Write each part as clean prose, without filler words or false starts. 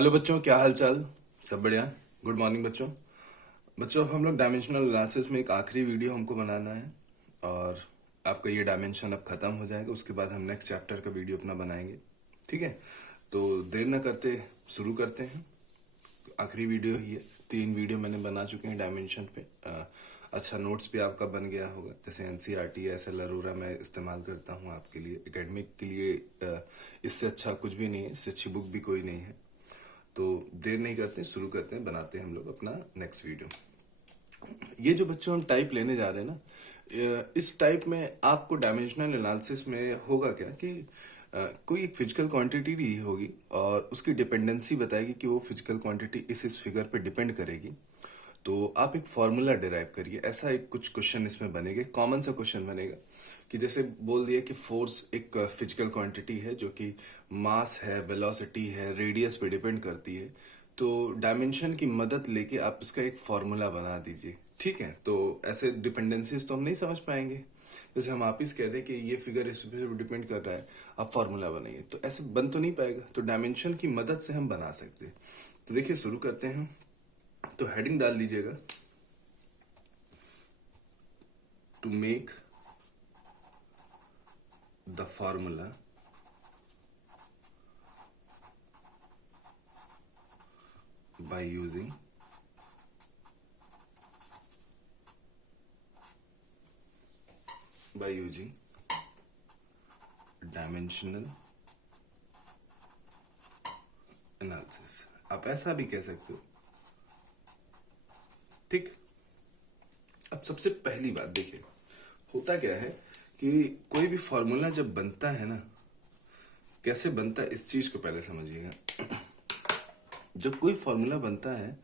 Hello बच्चों, क्या हाल चाल। सब बढ़िया। गुड मॉर्निंग बच्चों। बच्चों, अब हम लोग डायमेंशनल एनालिसिस में एक आखिरी वीडियो हमको बनाना है और आपका ये डायमेंशन अब खत्म हो जाएगा। उसके बाद हम नेक्स्ट चैप्टर का वीडियो अपना बनाएंगे। ठीक है, तो देर न करते शुरू करते हैं। आखिरी वीडियो ही है। 3 वीडियो मैंने बना चुके हैं डायमेंशन पे। अच्छा, नोट्स भी आपका बन गया होगा। जैसे एनसीईआरटी एसएल अरोरा मैं इस्तेमाल करता हूँ आपके लिए, एकेडमिक के लिए। इससे अच्छा कुछ भी नहीं है, इससे अच्छी बुक भी कोई नहीं है। तो देर नहीं करते, शुरू करते हैं, बनाते हैं हम लोग अपना नेक्स्ट वीडियो। ये जो बच्चों हम टाइप लेने जा रहे हैं ना, इस टाइप में आपको डायमेंशनल एनालिसिस में होगा क्या कि कोई एक फिजिकल क्वांटिटी दी होगी और उसकी डिपेंडेंसी बताएगी कि वो फिजिकल क्वांटिटी इस फिगर पे डिपेंड करेगी। तो आप एक फॉर्मूला डिराइव करिए। ऐसा एक कुछ क्वेश्चन इसमें बनेगा, कॉमन सा क्वेश्चन बनेगा कि जैसे बोल दिया कि फोर्स एक फिजिकल क्वांटिटी है जो कि मास है, वेलोसिटी है, रेडियस पे डिपेंड करती है। तो डायमेंशन की मदद लेके आप इसका एक फॉर्मूला बना दीजिए। ठीक है, तो ऐसे डिपेंडेंसीज तो हम नहीं समझ पाएंगे। जैसे हम आप ही कह दें कि ये फिगर इस पे डिपेंड कर रहा है, आप फॉर्मूला बनाइए, तो ऐसे बन तो नहीं पाएगा। तो डायमेंशन की मदद से हम बना सकते हैं। तो देखिए, शुरू करते हैं। तो हेडिंग डाल दीजिएगा, to make the formula by using dimensional analysis. आप ऐसा भी कह सकते हो। ठीक। अब सबसे पहली बात देखिए, होता क्या है कि कोई भी फॉर्मूला जब बनता है ना, कैसे बनता है इस चीज को पहले समझिएगा। जब कोई फॉर्मूला बनता है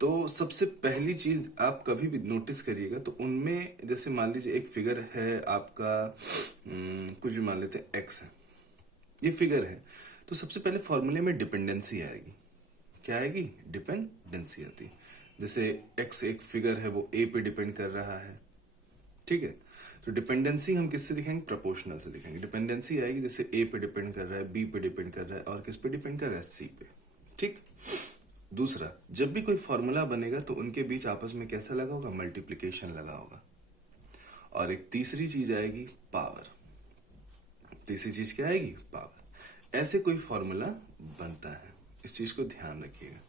तो सबसे पहली चीज आप कभी भी नोटिस करिएगा, तो उनमें जैसे मान लीजिए एक फिगर है आपका, कुछ भी मान लेते हैं एक्स है, ये फिगर है। तो सबसे पहले फॉर्मूले में डिपेंडेंसी आएगी। क्या आएगी? डिपेंडेंसी आती है। जैसे एक्स एक फिगर है, वो ए पे डिपेंड कर रहा है। ठीक है, तो डिपेंडेंसी हम किससे दिखाएंगे? प्रोपोर्शनल से दिखाएंगे। डिपेंडेंसी आएगी जैसे ए पे डिपेंड कर रहा है, बी पे डिपेंड कर रहा है, और किस पे डिपेंड कर रहा है? सी पे। ठीक। दूसरा, जब भी कोई फॉर्मूला बनेगा तो उनके बीच आपस में कैसा लगा होगा? मल्टीप्लीकेशन लगा होगा। और एक तीसरी चीज आएगी, पावर। तीसरी चीज क्या आएगी? पावर। ऐसे कोई फॉर्मूला बनता है, इस चीज को ध्यान रखिएगा।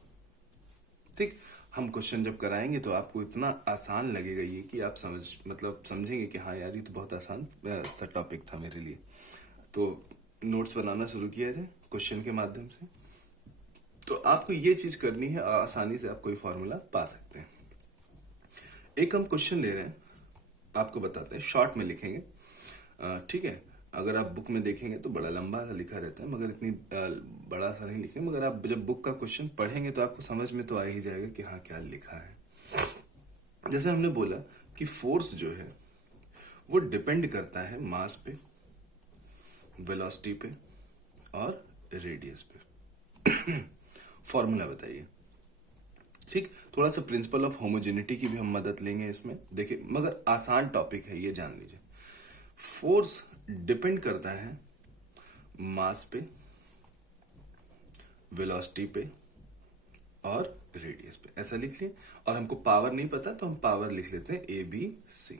ठीक। हम क्वेश्चन जब कराएंगे तो आपको इतना आसान लगेगा ये कि आप समझेंगे कि हाँ यार, ये तो बहुत आसान सा टॉपिक था मेरे लिए। तो नोट्स बनाना शुरू किया जाए क्वेश्चन के माध्यम से। तो आपको ये चीज करनी है, आसानी से आप कोई फॉर्मूला पा सकते हैं। एक हम क्वेश्चन ले रहे हैं, आपको बताते हैं, शॉर्ट में लिखेंगे। ठीक है, अगर आप बुक में देखेंगे तो बड़ा लंबा सा लिखा रहता है, मगर इतनी बड़ा सा नहीं लिखेंगे। मगर आप जब बुक का क्वेश्चन पढ़ेंगे तो आपको समझ में तो आ ही जाएगा कि हाँ क्या लिखा है। जैसे हमने बोला कि फोर्स जो है वो डिपेंड करता है मास पे, वेलोसिटी पे और रेडियस पे। फॉर्मूला बताइए। ठीक। थोड़ा सा प्रिंसिपल ऑफ होमोजेनिटी की भी हम मदद लेंगे इसमें। देखिए, मगर आसान टॉपिक है, ये जान लीजिए। फोर्स डिपेंड करता है मास पे, वेलोसिटी पे और रेडियस पे। ऐसा लिख लिए। और हमको पावर नहीं पता तो हम पावर लिख लेते हैं ABC।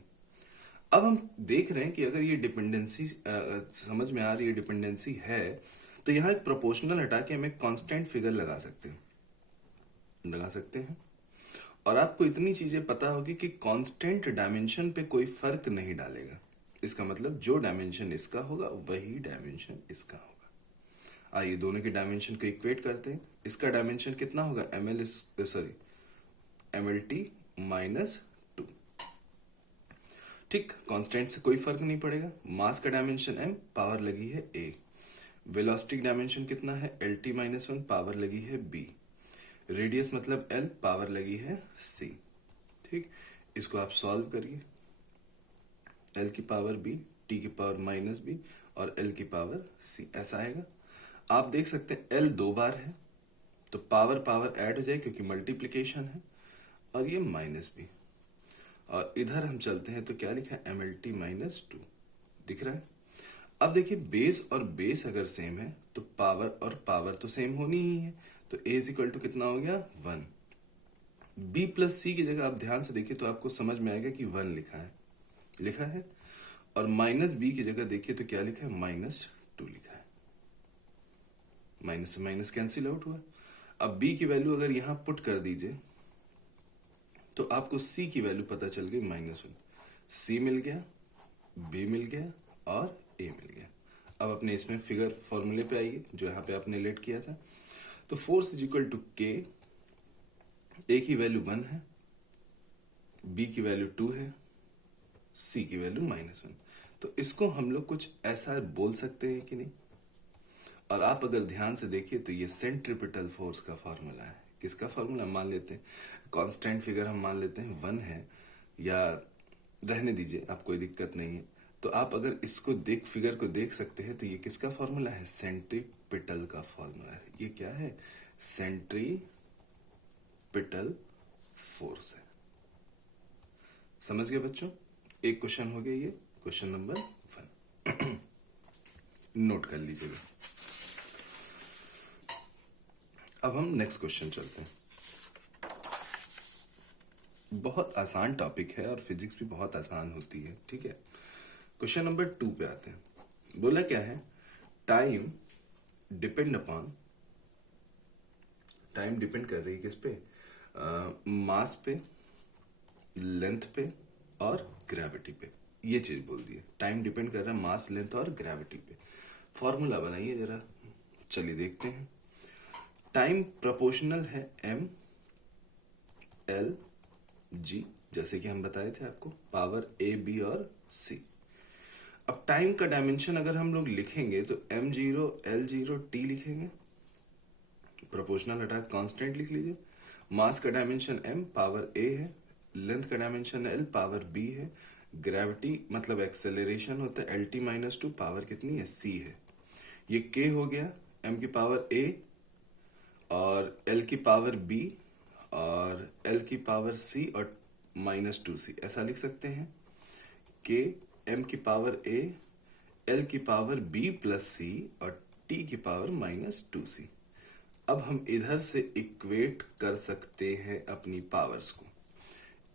अब हम देख रहे हैं कि अगर ये डिपेंडेंसी समझ में आ रही है, डिपेंडेंसी है, तो यहां एक प्रोपोर्शनल हटा के हम एक कांस्टेंट फिगर लगा सकते हैं। और आपको इतनी चीजें पता होगी कि कांस्टेंट डायमेंशन पे कोई फर्क नहीं डालेगा। इसका मतलब जो डायमेंशन इसका होगा वही डायमेंशन इसका होगा। आइए दोनों के डायमेंशन को इक्वेट करते हैं। इसका डायमेंशन कितना होगा? MLT -2। ठीक। कांस्टेंट से कोई फर्क नहीं पड़ेगा। मास का डायमेंशन m, पावर लगी है a। वेलोसिटी डायमेंशन कितना है? LT -1, पावर लगी है b। रेडियस मतलब L, पावर लगी है c। ठीक। इसको आप सॉल्व करिए। L की पावर b, T की पावर -b और L की पावर c, ऐसा आएगा। आप देख सकते हैं L 2 बार है तो पावर पावर ऐड हो जाए क्योंकि मल्टीप्लिकेशन है, और ये -b। और इधर हम चलते हैं तो क्या लिखा है? MLT -2 दिख रहा है। अब देखिए, बेस और बेस अगर सेम है तो पावर और पावर तो सेम होनी ही है। तो a इज इक्वल टू कितना हो गया 1। b प्लस सी की जगह आप ध्यान से देखिए तो आपको समझ में आएगा कि 1 लिखा है। और माइनस बी की जगह देखिए तो क्या लिखा है -2 लिखा है। माइनस से माइनस कैंसिल आउट हुआ। अब b की वैल्यू अगर यहां पुट कर दीजिए तो आपको c की वैल्यू पता चल गई -1। c मिल गया, b मिल गया और a मिल गया। अब अपने इसमें फिगर फॉर्मूले पे आइए जो यहाँ पे आपने लेट किया था। तो force is equal to k, a की वैल्यू 1 है, b की वैल्यू 2 है, c की वैल्यू -1। तो इसको हम लोग कुछ ऐसा बोल सकते हैं कि नहीं? और आप अगर ध्यान से देखिए तो ये सेंट्रिपिटल फोर्स का फॉर्मूला है। किसका फॉर्मूला? मान लेते हैं कांस्टेंट फिगर, हम मान लेते हैं 1 है, या रहने दीजिए, आप कोई दिक्कत नहीं है। तो आप अगर इसको फिगर को देख सकते हैं तो ये किसका फॉर्मूला है? सेंट्रीपिटल का फॉर्मूला है। ये क्या है? सेंट्रीपिटल फोर्स है। समझ गए बच्चों? एक क्वेश्चन हो गया, ये क्वेश्चन नंबर 1 नोट कर लीजिएगा। अब हम नेक्स्ट क्वेश्चन चलते हैं। बहुत आसान टॉपिक है और फिजिक्स भी बहुत आसान होती है, ठीक है। क्वेश्चन नंबर 2 पे आते हैं। बोला क्या है? टाइम डिपेंड कर रही है किस पे? मास पे, लेंथ पे और ग्रेविटी पे। ये चीज बोल दी है, टाइम डिपेंड कर रहा है मास, लेंथ और ग्रेविटी पे। फॉर्मूला बनाइए जरा, चलिए देखते हैं। टाइम प्रोपोर्शनल है m l g, जैसे कि हम बताए थे आपको, पावर a b और c। अब टाइम का डायमेंशन अगर हम लोग लिखेंगे तो m0 l0 t लिखेंगे, प्रोपोर्शनल हटा कांस्टेंट लिख लीजिए। मास का डायमेंशन m, पावर a है, लेंथ का डायमेंशन l, पावर b है, ग्रेविटी मतलब एक्सेलरेशन होता है LT-2, पावर कितनी है? c है। ये k हो गया, m की पावर a और l की पावर b और l की पावर c और -2c, ऐसा लिख सकते हैं। k m की पावर a, l की पावर b प्लस c और t की पावर -2c। अब हम इधर से इक्वेट कर सकते हैं अपनी पावर्स को।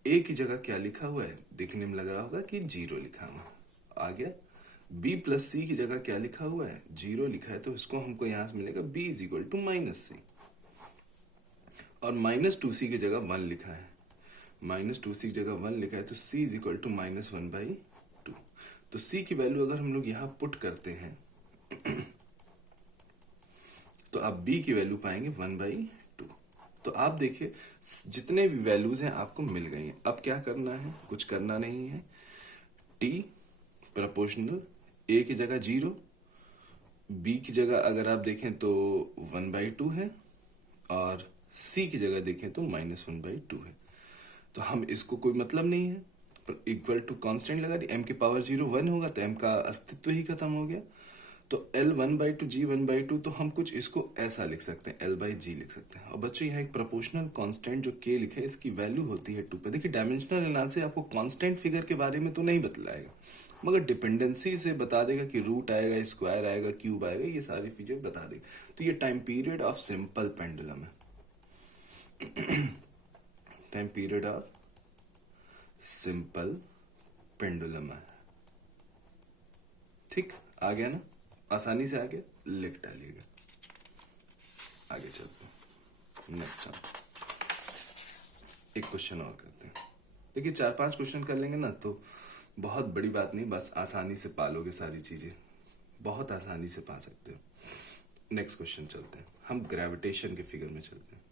a की जगह क्या लिखा हुआ है? देखने में लग रहा होगा कि 0 लिखा हुआ आ गया। b प्लस c की जगह क्या लिखा हुआ है? 0 लिखा है, तो इसको हमको यहां से मिलेगा b is equal to -c। और -2c की जगह 1 लिखा है, -2c की जगह 1 लिखा है, तो c इज इक्वल टू -1/2। तो c की वैल्यू अगर हम लोग यहां पुट करते हैं तो आप b की वैल्यू पाएंगे 1/2। तो आप देखिए जितने भी वैल्यूज हैं आपको मिल गई हैं। अब क्या करना है? कुछ करना नहीं है। t प्रोपोर्शनल a की जगह 0, b की जगह अगर आप देखें तो 1/2 है और c की जगह देखें तो -1/2 है। तो हम इसको कोई मतलब नहीं है, पर इक्वल टू कांस्टेंट लगा दी। m की पावर 0 1 होगा तो m का अस्तित्व ही खत्म हो गया। तो L 1/2 G 1/2, तो हम कुछ इसको ऐसा लिख सकते हैं, L/G लिख सकते हैं। और बच्चों यहाँ एक प्रोपोर्शनल कांस्टेंट जो k लिखे है, इसकी वैल्यू होती है 2 पे। देखिए डायमेंशनल एनालिसिस आपको कांस्टेंट फिगर के बारे में तो नहीं बतलाएगा, मगर डिपेंडेंसी से बता देगा कि रूट आएगा, स्क्वायर आएगा, क्यूब आएगा, ये सारी चीजें बता देगा। तो ये time period of simple pendulum है। Time period of simple pendulum है। ठीक, आ गया ना? आसानी से आगे लिख डालिएगा। आगे चलते हैं नेक्स्ट हम एक क्वेश्चन और करते हैं। देखिए 4-5 क्वेश्चन कर लेंगे ना तो बहुत बड़ी बात नहीं, बस आसानी से पालोगे सारी चीजें, बहुत आसानी से पा सकते हो। नेक्स्ट क्वेश्चन चलते हैं, हम ग्रेविटेशन के फिगर में चलते हैं।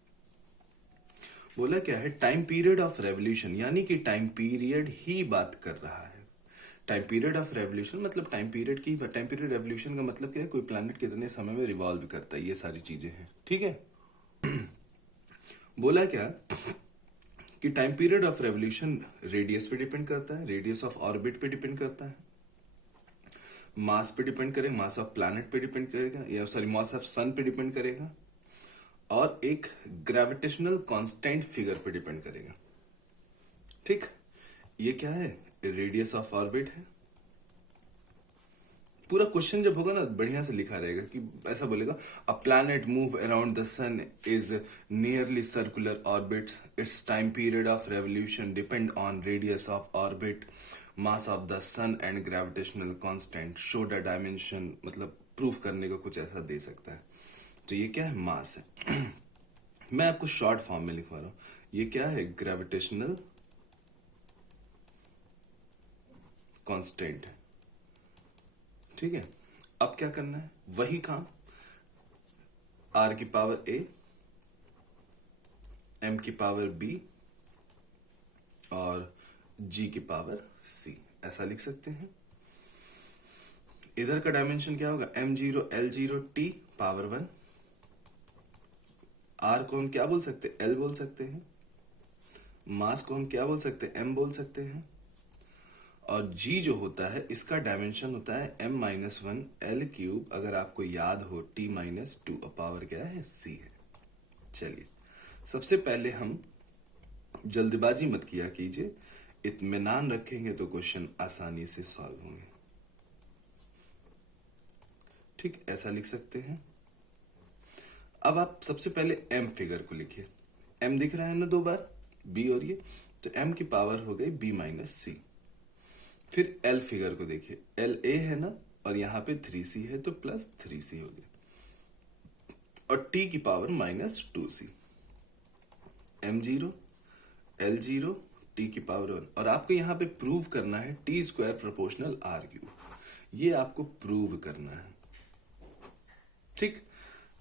बोला क्या है? टाइम पीरियड ऑफ रेवोल्यूशन, यानी कि टाइम पीरियड ही बात कर रहा है। टाइम पीरियड ऑफ रेवोल्यूशन मतलब टाइम पीरियड की, टाइम पीरियड रेवोल्यूशन का मतलब क्या है? कोई प्लैनेट कितने समय में रिवॉल्व करता है, ये सारी चीजें हैं, ठीक है। बोला क्या कि time period of revolution radius पे डिपेंड करता है, रेडियस ऑफ ऑर्बिट पे डिपेंड करता है, मास पे डिपेंड करेगा, मास ऑफ प्लैनेट पे डिपेंड करेगा, या सॉरी मास ऑफ सन पे डिपेंड करेगा, और एक ग्रेविटेशनल कांस्टेंट फिगर पे डिपेंड करेगा। ठीक, ये क्या है? रेडियस ऑफ ऑर्बिट है, पूरा क्वेश्चन जब होगा ना बढ़िया से लिखा रहेगा कि ऐसा बोलेगा a planet move around the sun is nearly circular orbits its time period of revolution depend on radius of orbit mass of the sun and gravitational constant show the dimension, मतलब प्रूफ करने को कुछ ऐसा दे सकता है। तो ये क्या है, मास है। मैं आपको शॉर्ट फॉर्म में लिखवा रहा हूं, ये क्या है, ग्रेविटेशनल कांस्टेंट है। ठीक है, अब क्या करना है, वही काम r की पावर a, m की पावर b और g की पावर c, ऐसा लिख सकते हैं। इधर का डायमेंशन क्या होगा, m0 l0 t power 1, r को हम क्या बोल सकते हैं, l बोल सकते हैं, मास को हम क्या बोल सकते हैं, m बोल सकते हैं, और g जो होता है इसका डायमेंशन होता है m-1 l क्यूब, अगर आपको याद हो t-2 और पावर क्या है, c है। चलिए सबसे पहले हम, जल्दबाजी मत किया कीजिए, इत्मीनान रखेंगे तो क्वेश्चन आसानी से सॉल्व होंगे। ठीक, ऐसा लिख सकते हैं। अब आप सबसे पहले m फिगर को लिखिए, m दिख रहा है ना दो बार, b और ये, तो m की पावर हो गई b-c। फिर l फिगर को देखिए, l a है ना, और यहां पे 3c है तो प्लस 3c हो गया, और t की power -2c, m0 l0 t की पावर 1, और आपको यहां पे प्रूव करना है t² प्रोपोर्शनल r3, ये आपको प्रूव करना है। ठीक,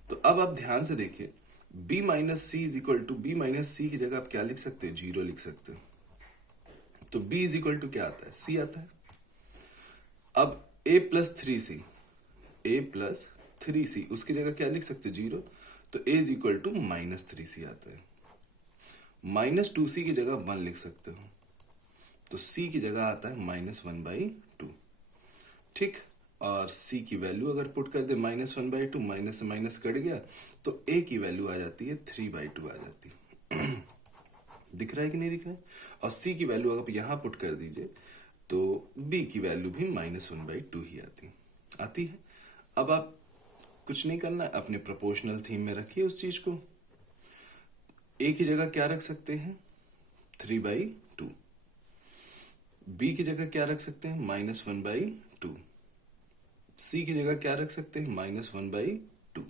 तो अब आप ध्यान से देखिए, b-c is equal to, b-c की जगह आप क्या लिख सकते हो, 0 लिख सकते हो, तो b इज इक्वल टू क्या आता है, c आता है। अब a प्लस 3c, उसकी जगह क्या लिख सकते हो, 0, तो a is equal to -3c आता है। -2c की जगह 1 लिख सकते हो, तो c की जगह आता है -1/2। ठीक, और c की वैल्यू अगर पुट कर दे -1/2, माइनस से माइनस कट गया तो a की वैल्यू आ जाती है 3/2 आ जाती है। दिख रहा है कि नहीं दिख रहा है, और c की वैल्यू अगर यहां पुट कर दीजिए तो b की वैल्यू भी -1/2 ही आती है। अब आप कुछ नहीं करना है, अपने प्रोपोर्शनल थीम में रखिए उस चीज को। a की जगह क्या रख सकते हैं, 3/2, b की जगह क्या रख सकते हैं, -1/2, c की जगह क्या रख सकते हैं, -1/2।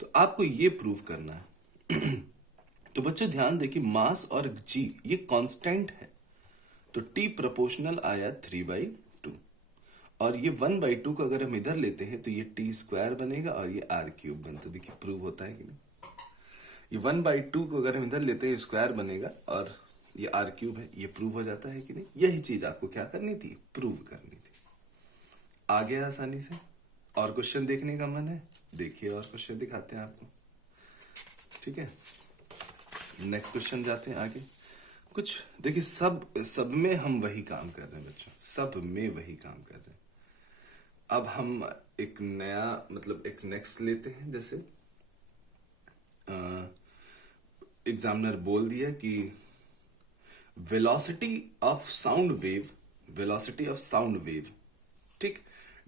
तो आपको ये प्रूव करना है। तो बच्चों ध्यान देखिए, मास और g ये कांस्टेंट है, तो t प्रोपोर्शनल आया 3/2, और ये 1/2 को अगर हम इधर लेते हैं तो ये t² बनेगा और ये r³ बनता। देखिए प्रूव होता है कि नहीं, ये 1/2 को अगर हम इधर लेते हैं स्क्वायर बनेगा और ये r³ है, ये प्रूव हो जाता है कि नहीं। यही चीज आपको क्या करनी थी, प्रूव करनी थी। आ गया आसानी से। और क्वेश्चन देखने का मन है, देखिए और क्वेश्चन दिखाते हैं आपको। ठीक है, नेक्स्ट क्वेश्चन जाते हैं आगे। कुछ देखिए, सब में हम वही काम कर रहे हैं बच्चों, सब में वही काम कर रहे हैं। अब हम एक नया, मतलब एक नेक्स्ट लेते हैं। जैसे एग्जामिनर बोल दिया कि वेलोसिटी ऑफ साउंड वेव, ठीक,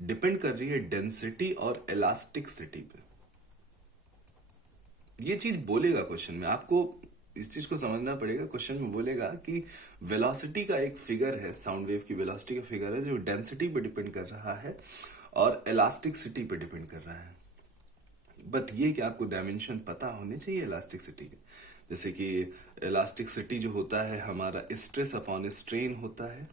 डिपेंड कर रही है डेंसिटी और इलास्टिसिटी पे। ये चीज बोलेगा क्वेश्चन में, आपको इस चीज को समझना पड़ेगा। क्वेश्चन में बोलेगा कि वेलोसिटी का एक फिगर है, साउंड वेव की वेलोसिटी का फिगर है जो डेंसिटी पे डिपेंड कर रहा है और इलास्टिसिटी पे डिपेंड कर रहा है। बट ये कि आपको डायमेंशन पता होने चाहिए इलास्टिसिटी के। जैसे कि इलास्टिसिटी जो होता है हमारा स्ट्रेस अपॉन स्ट्रेन होता है।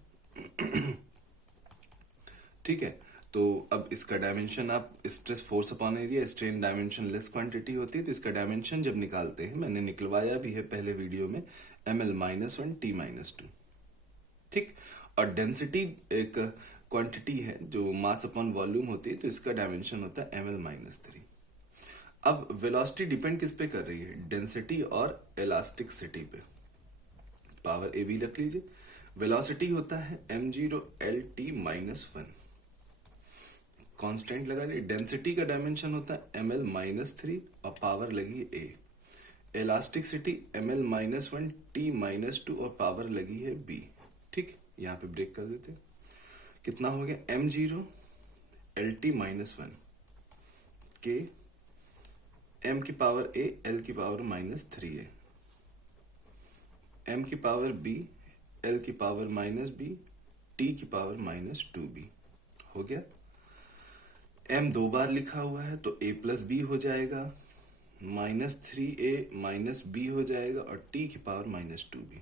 ठीक है, तो अब इसका डायमेंशन, आप stress force upon area, strain dimension less quantity होती है, तो इसका डायमेंशन जब निकालते हैं, मैंने निकलवाया भी है पहले वीडियो में, ml-1 t-2। ठीक, और डेंसिटी एक क्वांटिटी है जो मास अपॉन वॉल्यूम होती है, तो इसका डायमेंशन होता है ml-3। अब वेलोसिटी डिपेंड किस पे कर रही है, डेंसिटी और इलास्टिसिटी पे। पावर ए भी रख लीजिए। वेलोसिटी होता है m0 l(t-1), कांस्टेंट लगा ली। डेंसिटी का डायमेंशन होता है ml-3 और पावर लगी a। इलास्टिसिटी ml-1 t-2 और पावर लगी है b। ठीक, यहां पे ब्रेक कर देते, कितना हो गया, m0 L T minus one के एम की पावर ए एल की पावर माइनस थ्री ए, एम की पावर बी एल की पावर माइनस बी टी की पावर माइनस टू बी। हो गया। एम दो बार लिखा हुआ है तो ए प्लस बी हो जाएगा, minus three A minus B हो जाएगा और टी की power minus two B.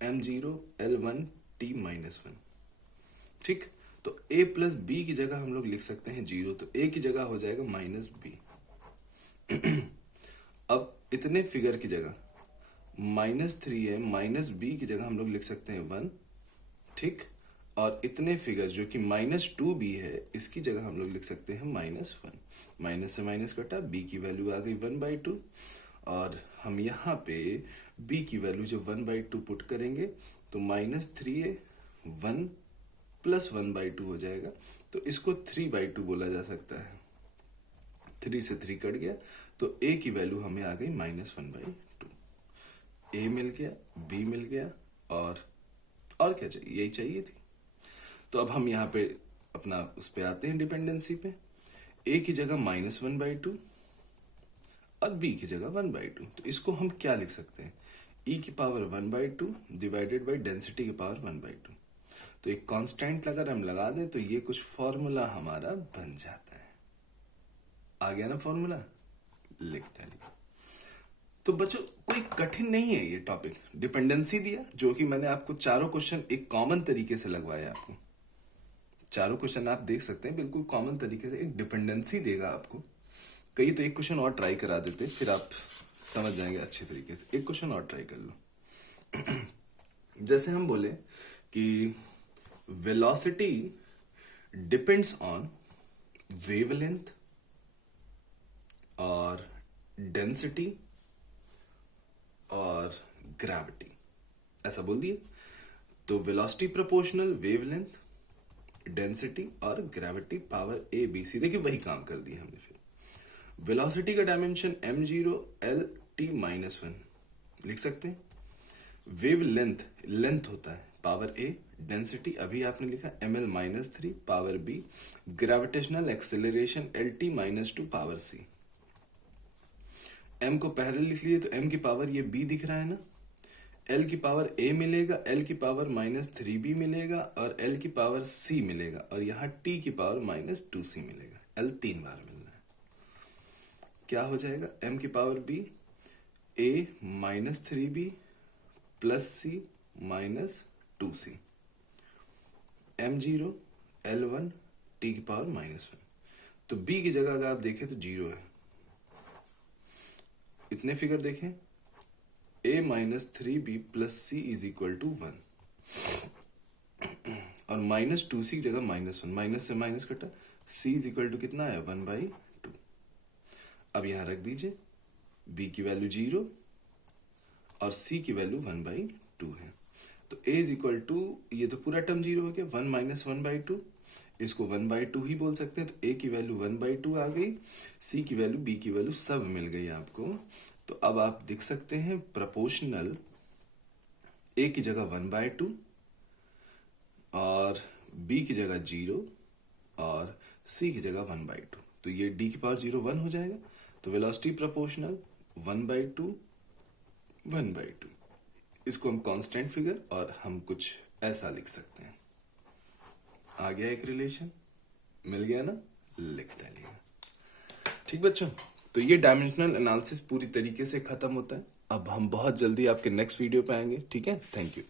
M zero L one T minus one. ठीक, तो ए प्लस बी की जगह हम लोग लिख सकते हैं जीरो, तो ए की जगह हो जाएगा माइनस बी। अब इतने फिगर की जगह माइनस थ्री है माइनस बी की जगह हम लोग लिख सकते हैं वन। ठीक, और इतने फिगर जो कि माइनस टू बी है इसकी जगह हम लोग लिख सकते हैं माइनस वन। माइनस से माइनस कटा, बी की वैल्यू आ गई 1/2 और हम यहाँ पे b की वैल्यू जब 1/2 पुट करेंगे तो माइनस थ्री ए वन प्लस 1/2 हो जाएगा, तो इसको 3/2 बोला जा सकता है। 3 से 3 कट गया तो a की वैल्यू हमें आ गई -1/2। a मिल गया, b मिल गया और क्या चाहिए, यही चाहिए थी। तो अब हम यहाँ पे अपना उस पे आते हैं डिपेंडेंसी पे। a की जगह -1/2 और b की जगह 1/2, तो इसको हम क्या लिख सकते हैं, e की पावर 1/2 डिवाइडेड बाई डेंसिटी की पावर 1/2। तो एक कांस्टेंट अगर हम लगा दें तो ये कुछ फॉर्मूला हमारा बन जाता है। आ गया ना फॉर्मूला, लिख डालिए। तो बच्चों कोई कठिन नहीं है ये टॉपिक। डिपेंडेंसी दिया जो कि मैंने आपको चारों क्वेश्चन एक कॉमन तरीके से लगवाया। आपको चारों क्वेश्चन आप देख सकते हैं बिल्कुल कॉमन तरीके से। एक डिपेंडेंसी देगा आपको, कई तो एक क्वेश्चन और ट्राई करा देते फिर आप समझ जाएंगे अच्छे तरीके से। एक क्वेश्चन और ट्राई कर लो। जैसे हम बोले कि वेलोसिटी डिपेंड्स ऑन वेवलेंथ और डेंसिटी और ग्रेविटी, ऐसा बोल दिए। तो वेलोसिटी प्रोपोर्शनल वेवलेंथ डेंसिटी और gravity power A B C, देखिए वही काम कर दिया हमने। फिर वेलोसिटी का dimension m zero L T minus one लिख सकते हैं। वेव लेंथ लेंथ होता है पावर ए, डेंसिटी अभी आपने लिखा ml minus three power B, gravitational acceleration L T minus two power C. m को पहले लिख लिए तो m की पावर ये b दिख रहा है ना, l की पावर a मिलेगा, l की पावर -3b मिलेगा और l की पावर c मिलेगा और यहाँ t की पावर -2c मिलेगा। l 3 बार मिलना है। क्या हो जाएगा, m की power b a -3b plus c -2c, m0 l1 t की पावर -1। तो b की जगह अगर आप देखें तो 0 है। इतने फिगर देखें, a -3b plus c is equal to 1 और -2c की जगह -1, माइनस से माइनस कटा, c इज इक्वल टू कितना है 1/2। अब यहां रख दीजिए, b की वैल्यू 0 और c की वैल्यू 1/2 है। तो a इज इक्वल टू, ये तो पूरा टर्म 0 हो गया, 1 - 1/2, इसको 1/2 ही बोल सकते हैं। तो a की वैल्यू 1/2 आ गई, c की वैल्यू b की वैल्यू सब मिल गई आपको। तो अब आप देख सकते हैं प्रोपोर्शनल a की जगह 1/2 और b की जगह 0 और c की जगह 1/2। तो ये d की पावर 0 1 हो जाएगा। तो वेलोसिटी प्रोपोर्शनल 1/2 1/2, इसको हम कांस्टेंट फिगर और हम कुछ ऐसा लिख सकते हैं। आ गया एक रिलेशन, मिल गया ना, लिख डालिएगा। ठीक बच्चों, तो ये डायमेंशनल एनालिसिस पूरी तरीके से खत्म होता है। अब हम बहुत जल्दी आपके नेक्स्ट वीडियो पे आएंगे। ठीक है, थैंक यू।